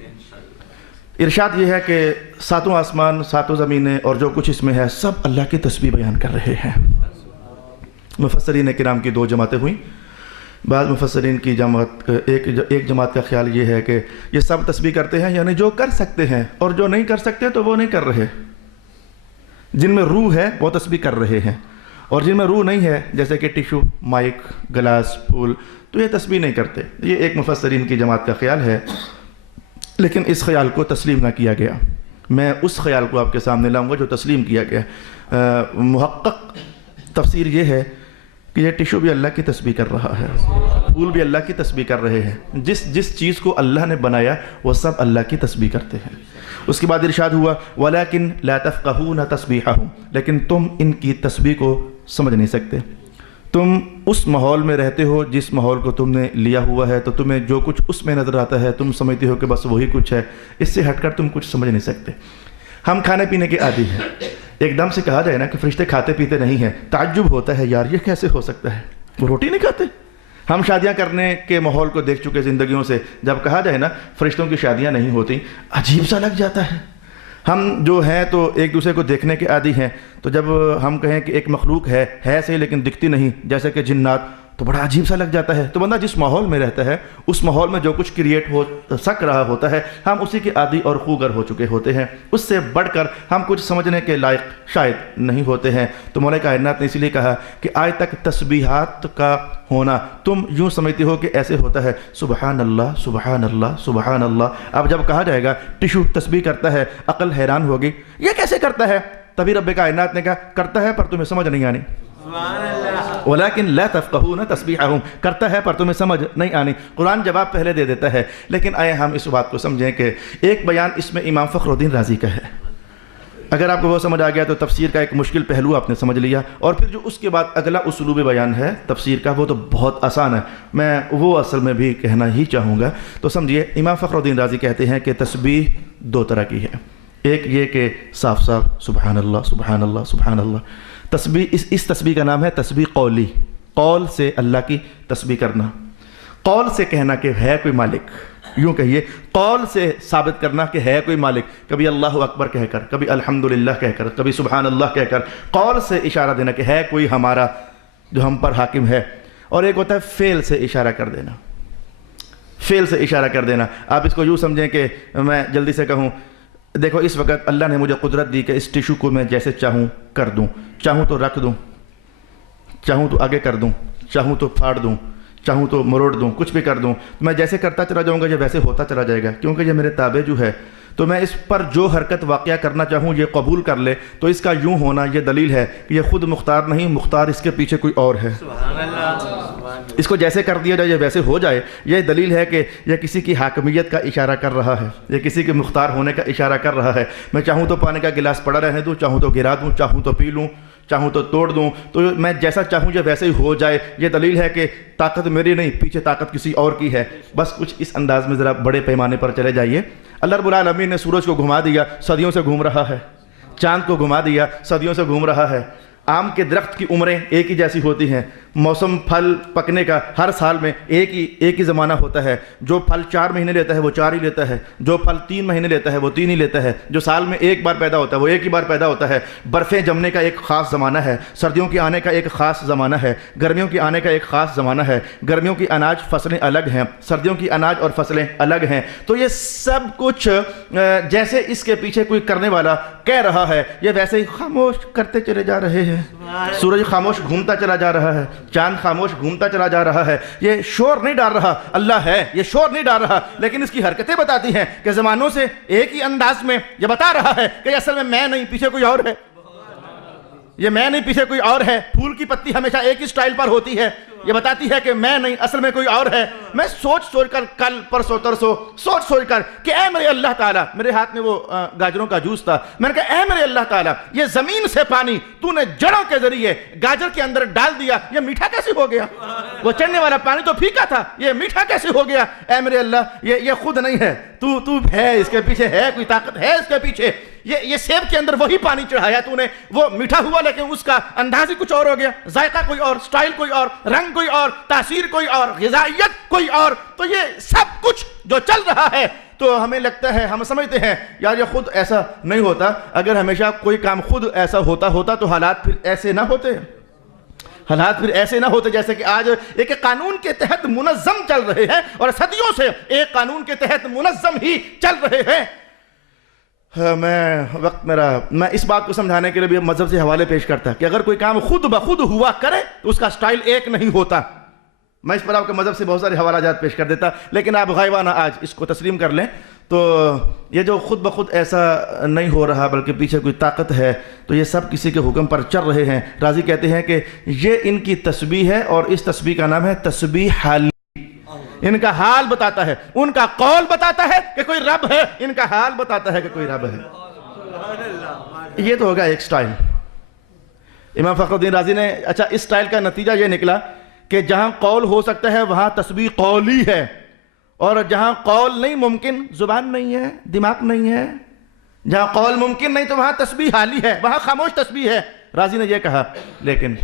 ارشاد یہ ہے کہ ساتوں آسمان، ساتوں زمینیں اور جو کچھ اس میں ہے سب اللہ کی تسبیح بیان کر رہے ہیں۔ مفسرین کرام کی 2 جماعتیں ہوئیں۔ بعض مفسرین کی جماعت ایک جماعت کا خیال یہ ہے کہ یہ سب تسبیح کرتے ہیں، یعنی جو کر سکتے ہیں، اور جو نہیں کر سکتے تو وہ نہیں کر رہے۔ جن میں روح ہے وہ تسبیح کر رہے ہیں، اور جن میں روح نہیں ہے جیسے کہ ٹیشو، مائک، گلاس، پھول، تو یہ تسبیح نہیں کرتے۔ یہ ایک مفسرین کی جماعت کا خیال ہے، لیکن اس خیال کو تسلیم نہ کیا گیا۔ میں اس خیال کو آپ کے سامنے لاؤں گا جو تسلیم کیا گیا۔ محقق تفسیر یہ ہے کہ یہ ٹیشو بھی اللہ کی تسبیح کر رہا ہے، پھول بھی اللہ کی تسبیح کر رہے ہیں۔ جس چیز کو اللہ نے بنایا وہ سب اللہ کی تسبیح کرتے ہیں۔ اس کے بعد ارشاد ہوا وَلَكِنْ لَا تَفْقَهُونَ تَسْبِيحَهُمْ، لیکن تم ان کی تسبیح کو سمجھ نہیں سکتے۔ تم اس ماحول میں رہتے ہو جس ماحول کو تم نے لیا ہوا ہے، تو تمہیں جو کچھ اس میں نظر آتا ہے تم سمجھتے ہو کہ بس وہی کچھ ہے، اس سے ہٹ کر تم کچھ سمجھ نہیں سکتے۔ ہم کھانے پینے کے عادی ہیں، ایک دم سے کہا جائے نا کہ فرشتے کھاتے پیتے نہیں ہیں، تعجب ہوتا ہے، یار یہ کیسے ہو سکتا ہے، وہ روٹی نہیں کھاتے۔ ہم شادیاں کرنے کے ماحول کو دیکھ چکے زندگیوں سے، جب کہا جائے نا فرشتوں کی شادیاں نہیں ہوتی، عجیب سا لگ جاتا ہے۔ ہم جو ہیں تو ایک دوسرے کو دیکھنے کے عادی ہیں، تو جب ہم کہیں کہ ایک مخلوق ہے صحیح لیکن دکھتی نہیں، جیسے کہ جنات، تو بڑا عجیب سا لگ جاتا ہے۔ تو بندہ جس ماحول میں رہتا ہے اس ماحول میں جو کچھ کریٹ ہو سک رہا ہوتا ہے ہم اسی کے عادی اور خوگر ہو چکے ہوتے ہیں، اس سے بڑھ کر ہم کچھ سمجھنے کے لائق شاید نہیں ہوتے ہیں۔ تو مولا کائنات نے اسی لیے کہا کہ آج تک تسبیحات کا ہونا تم یوں سمجھتے ہو کہ ایسے ہوتا ہے، سبحان اللہ سبحان اللہ سبحان اللہ۔ اب جب کہا جائے گا ٹیشو تسبیح کرتا ہے، عقل حیران ہوگی، یہ کیسے کرتا ہے؟ تبھی رب کائنات نے کہا کرتا ہے پر تمہیں سمجھ نہیں آنی، وَلَكِنْ لَا تَفْقَهُونَ تَسْبِيحَهُمْ، کرتا ہے پر تمہیں سمجھ نہیں آنی۔ قرآن جواب پہلے دے دیتا ہے، لیکن آئے ہم اس بات کو سمجھیں کہ ایک بیان اس میں امام فخر الدین رازی کا ہے۔ اگر آپ کو وہ سمجھ آ گیا تو تفسیر کا ایک مشکل پہلو آپ نے سمجھ لیا، اور پھر جو اس کے بعد اگلا اسلوب بیان ہے تفسیر کا وہ تو بہت آسان ہے، میں وہ اصل میں بھی کہنا ہی چاہوں گا۔ تو سمجھیے امام فخر الدین رازی کہتے ہیں کہ تسبیح 2 طرح کی ہے، ایک یہ کہ صاف صاف سبحان اللہ سبحان اللہ سبحان اللہ، تسبیح اس تسبیح کا نام ہے تسبیح قولی، قول سے اللہ کی تسبیح کرنا، قول سے کہنا کہ ہے کوئی مالک، یوں کہیے قول سے ثابت کرنا کہ ہے کوئی مالک، کبھی اللہ اکبر کہہ کر، کبھی الحمدللہ کہہ کر، کبھی سبحان اللہ کہہ کر قول سے اشارہ دینا کہ ہے کوئی ہمارا جو ہم پر حاکم ہے۔ اور ایک ہوتا ہے فعل سے اشارہ کر دینا، فعل سے اشارہ کر دینا۔ آپ اس کو یوں سمجھیں کہ میں جلدی سے کہوں دیکھو اس وقت اللہ نے مجھے قدرت دی کہ اس ٹیشو کو میں جیسے چاہوں کر دوں، چاہوں تو رکھ دوں، چاہوں تو آگے کر دوں، چاہوں تو پھاڑ دوں، چاہوں تو مروڑ دوں، کچھ بھی کر دوں، میں جیسے کرتا چلا جاؤں گا یہ ویسے ہوتا چلا جائے گا، کیونکہ یہ میرے تابع جو ہے۔ تو میں اس پر جو حرکت واقعہ کرنا چاہوں یہ قبول کر لے، تو اس کا یوں ہونا یہ دلیل ہے کہ یہ خود مختار نہیں، مختار اس کے پیچھے کوئی اور ہے۔ اس کو جیسے کر دیا جائے یہ ویسے ہو جائے، یہ دلیل ہے کہ یہ کسی کی حاکمیت کا اشارہ کر رہا ہے، یہ کسی کے مختار ہونے کا اشارہ کر رہا ہے۔ میں چاہوں تو پانی کا گلاس پڑا رہنے دوں، چاہوں تو گرا دوں، چاہوں تو پی لوں، چاہوں تو توڑ دوں، تو میں جیسا چاہوں یہ ویسے ہی ہو جائے، یہ دلیل ہے کہ طاقت میری نہیں، پیچھے طاقت کسی اور کی ہے۔ بس کچھ اس انداز میں ذرا بڑے پیمانے پر چلے جائیے۔ اللہ رب العالمین نے سورج کو گھما دیا، صدیوں سے گھوم رہا ہے، چاند کو گھما دیا، صدیوں سے گھوم رہا ہے۔ آم کے درخت کی عمریں ایک ہی جیسی ہوتی ہیں، موسم پھل پکنے کا ہر سال میں ایک ہی زمانہ ہوتا ہے، جو پھل 4 مہینے لیتا ہے وہ 4 ہی لیتا ہے، جو پھل 3 مہینے لیتا ہے وہ 3 ہی لیتا ہے، جو سال میں ایک بار پیدا ہوتا ہے وہ ایک ہی بار پیدا ہوتا ہے۔ برفیں جمنے کا ایک خاص زمانہ ہے، سردیوں کے آنے کا ایک خاص زمانہ ہے، گرمیوں کے آنے کا ایک خاص زمانہ ہے۔ گرمیوں کی اناج فصلیں الگ ہیں، سردیوں کی اناج اور فصلیں الگ ہیں۔ تو یہ سب کچھ جیسے اس کے پیچھے کوئی کرنے والا کہہ رہا ہے، یہ ویسے ہی خاموش کرتے چلے جا رہے ہیں۔ سورج خاموش گھومتا چلا جا رہا ہے، چاند خاموش گھومتا چلا جا رہا ہے، یہ شور نہیں ڈال رہا، اللہ ہے یہ شور نہیں ڈال رہا، لیکن اس کی حرکتیں بتاتی ہیں کہ زمانوں سے ایک ہی انداز میں یہ بتا رہا ہے کہ اصل میں نہیں، پیچھے کوئی اور ہے، یہ میں نہیں پیچھے کوئی اور ہے۔ پھول کی پتی ہمیشہ ایک ہی سٹائل پر ہوتی ہے، یہ بتاتی ہے کہ میں نہیں، اصل میں کوئی اور ہے۔ میں سوچ کر کل پرسوں ترسوں سوچ کر کہ اے میرے اللہ تعالیٰ، میرے ہاتھ میں وہ گاجروں کا جوس تھا، میں نے کہا اے میرے اللہ تعالیٰ یہ زمین سے پانی تو نے جڑوں کے ذریعے گاجر کے اندر ڈال دیا، یہ میٹھا کیسے ہو گیا؟ وہ چڑھنے والا پانی تو پھیکا تھا، یہ میٹھا کیسے ہو گیا؟ اے میرے اللہ یہ خود نہیں ہے، تو ہے، اس کے پیچھے ہے کوئی طاقت ہے، اس کے پیچھے یہ سیب کے اندر وہی پانی چڑھایا تو نے، وہ میٹھا ہوا لیکن اس کا انداز ہی کچھ اور ہو گیا، ذائقہ کوئی اور، سٹائل کوئی اور، رنگ کوئی اور، تاثیر کوئی اور، غذائیت کوئی اور. تو یہ سب کچھ جو چل رہا ہے تو ہمیں لگتا ہے، ہم سمجھتے ہیں یار یہ خود ایسا نہیں ہوتا. اگر ہمیشہ کوئی کام خود ایسا ہوتا تو حالات پھر ایسے نہ ہوتے. حالات پھر ایسے نہ ہوتے جیسے کہ آج ایک قانون کے تحت منظم چل رہے ہیں، اور صدیوں سے ایک قانون کے تحت منظم ہی چل رہے ہیں. میں اس بات کو سمجھانے کے لیے بھی مذہب سے حوالے پیش کرتا کہ اگر کوئی کام خود بخود ہوا کرے تو اس کا سٹائل ایک نہیں ہوتا. میں اس پر آپ کے مذہب سے بہت سارے حوالہ جات پیش کر دیتا، لیکن آپ غائبانہ آج اس کو تسلیم کر لیں. تو یہ جو خود بخود ایسا نہیں ہو رہا بلکہ پیچھے کوئی طاقت ہے، تو یہ سب کسی کے حکم پر چل رہے ہیں. راضی کہتے ہیں کہ یہ ان کی تسبیح ہے، اور اس تسبیح کا نام ہے تسبیح حالی. ان کا حال بتاتا ہے، ان کا قول بتاتا ہے کہ کوئی رب ہے، ان کا حال بتاتا ہے کہ کوئی رب ہے. یہ تو ہوگا ایک سٹائل. امام فخر الدین رازی نے اچھا اس سٹائل کا نتیجہ یہ نکلا کہ جہاں قول ہو سکتا ہے وہاں تسبیح قولی ہے، اور جہاں قول نہیں ممکن، زبان نہیں ہے، دماغ نہیں ہے، جہاں قول ممکن نہیں تو وہاں تسبیح حالی ہے، وہاں خاموش تسبیح ہے. رازی نے یہ کہا. لیکن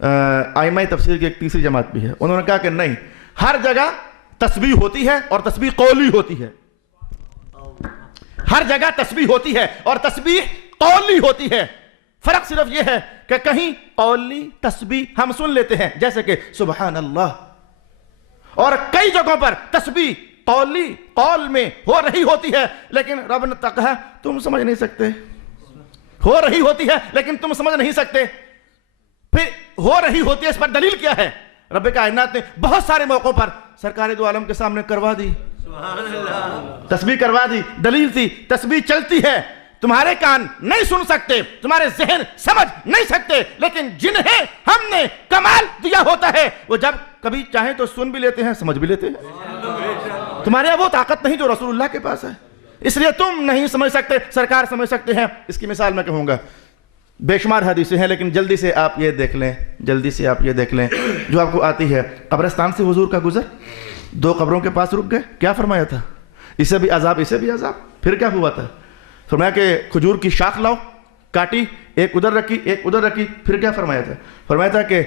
ائمہ تفسیر کی ایک تیسری جماعت بھی ہے، انہوں نے کہا کہ نہیں، ہر جگہ تسبیح ہوتی ہے اور تسبیح قولی ہوتی ہے. ہر جگہ تسبیح ہوتی ہے اور تسبیح قولی ہوتی ہے. فرق صرف یہ ہے کہ کہیں قولی تسبیح ہم سن لیتے ہیں جیسے کہ سبحان اللہ، اور کئی جگہوں پر تسبیح قولی قول میں ہو رہی ہوتی ہے لیکن رب نے کہا تم سمجھ نہیں سکتے. ہو رہی ہوتی ہے لیکن تم سمجھ نہیں سکتے. پھر ہو رہی ہوتی ہے، اس پر دلیل کیا ہے؟ رب کائنات نے بہت سارے موقعوں پر سرکار دو عالم کے سامنے کروا دی، تسبیح کروا دی. دلیل تھی تسبیح چلتی ہے، تمہارے کان نہیں سن سکتے، تمہارے ذہن سمجھ نہیں سکتے، لیکن جنہیں ہم نے کمال دیا ہوتا ہے وہ جب کبھی چاہیں تو سن بھی لیتے ہیں، سمجھ بھی لیتے ہیں. تمہارے وہ طاقت نہیں جو رسول اللہ کے پاس ہے، اس لیے تم نہیں سمجھ سکتے، سرکار سمجھ سکتے ہیں. اس کی مثال میں کہوں گا، بے شمار حدیثیں ہیں لیکن جلدی سے آپ یہ دیکھ لیں جو آپ کو آتی ہے. قبرستان سے حضور کا گزر، 2 قبروں کے پاس رک گئے، کیا فرمایا تھا؟ اسے بھی عذاب اسے بھی عذاب. پھر کیا ہوا تھا؟ فرمایا کہ کھجور کی شاخ لاؤ، کاٹی، ایک ادھر رکھی ایک ادھر رکھی. پھر کیا فرمایا تھا؟ فرمایا تھا کہ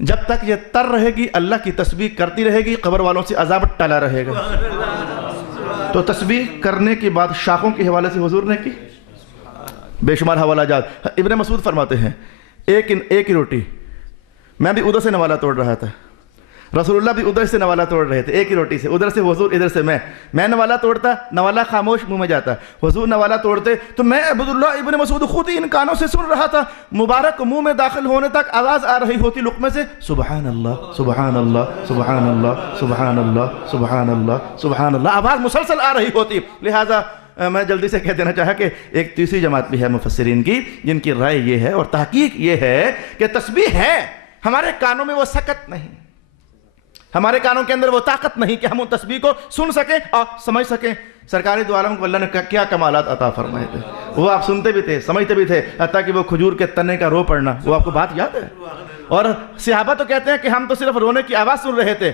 جب تک یہ تر رہے گی اللہ کی تسبیح کرتی رہے گی، قبر والوں سے عذاب ٹلا رہے گا. تو تسبیح کرنے کے بعد شاخوں کے حوالے سے حضور نے کی بے شمار حوالہ جات. ابن مسعود فرماتے ہیں ایک ہی روٹی، میں بھی ادھر سے نوالا توڑ رہا تھا، رسول اللہ بھی ادھر سے نوالا توڑ رہے تھے، ایک ہی روٹی سے، ادھر سے حضور ادھر سے میں نوالا توڑتا، نوالا خاموش منہ میں جاتا، حضور نوالا توڑتے تو میں عبداللہ ابن مسعود خود ہی ان کانوں سے سن رہا تھا، مبارک منہ میں داخل ہونے تک آواز آ رہی ہوتی لقمے سے، سبحان اللہ سبحان اللہ سبحان اللہ سبحان اللہ سبحان اللہ سبحان اللہ، آواز مسلسل آ رہی ہوتی. لہذا میں جلدی سے کہہ دینا چاہا کہ ایک تیسری جماعت بھی ہے مفسرین کی جن کی رائے یہ ہے اور تحقیق یہ ہے کہ تسبیح ہے، ہمارے کانوں میں وہ سکت نہیں، ہمارے کانوں کے اندر وہ طاقت نہیں کہ ہم ان تسبیح کو سن سکیں اور سمجھ سکیں. سرکار دو عالم کو اللہ نے کیا کمالات عطا فرمائے تھے، وہ آپ سنتے بھی تھے، سمجھتے بھی تھے، حتیٰ کہ وہ کھجور کے تنے کا رو پڑنا، وہ آپ کو بات یاد ہے؟ اور صحابہ تو کہتے ہیں کہ ہم تو صرف رونے کی آواز سن رہے تھے،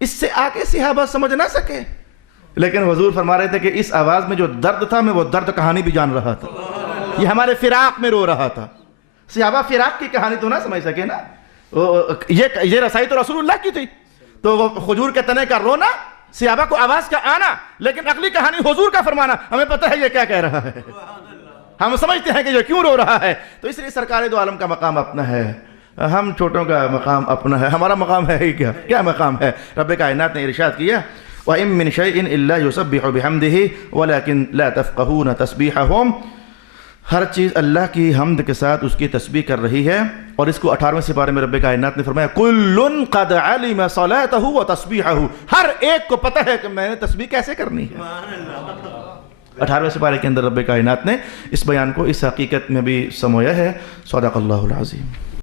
اس سے آگے صحابہ سمجھ نہ سکے، لیکن حضور فرما رہے تھے کہ اس آواز میں جو درد تھا میں وہ درد کہانی بھی جان رہا تھا، یہ ہمارے فراق میں رو رہا تھا. صحابہ فراق کی کہانی تو نہ سمجھ سکے نا، یہ رسائی تو رسول اللہ کی تھی، تو وہ کھجور کے تنے کا رونا، صحابہ کو آواز کا آنا، لیکن اگلی کہانی حضور کا فرمانا، ہمیں پتہ ہے یہ کیا کہہ رہا ہے، ہم سمجھتے ہیں کہ یہ کیوں رو رہا ہے. تو اس لیے سرکار دو عالم کا مقام اپنا ہے، ہم چھوٹوں کا مقام اپنا ہے. ہمارا مقام ہے ہی کیا مقام ہے؟ رب کائنات نے ارشاد کیا وَإِن مِّن شَيْءٍ إِلَّا يُسَبِّحُ بِحَمْدِهِ وَلَكِن لَا تَفْقَهُونَ تَسْبِيحَهُمْ. ہر چیز اللہ کی حمد کے ساتھ اس کی تسبیح کر رہی ہے. اور اس کو 18ویں سپارے میں رب کائنات نے فرمایا كُلٌّ قَدْ عَلِمَ صَلَاتَهُ وَتَسْبِيحَهُ. ہر ایک کو پتہ ہے کہ میں نے تسبیح کیسے کرنی ہے. 18ویں سپارے کے اندر رب کائنات نے اس بیان کو اس حقیقت میں بھی سمویا ہے. صدق اللہ العظیم.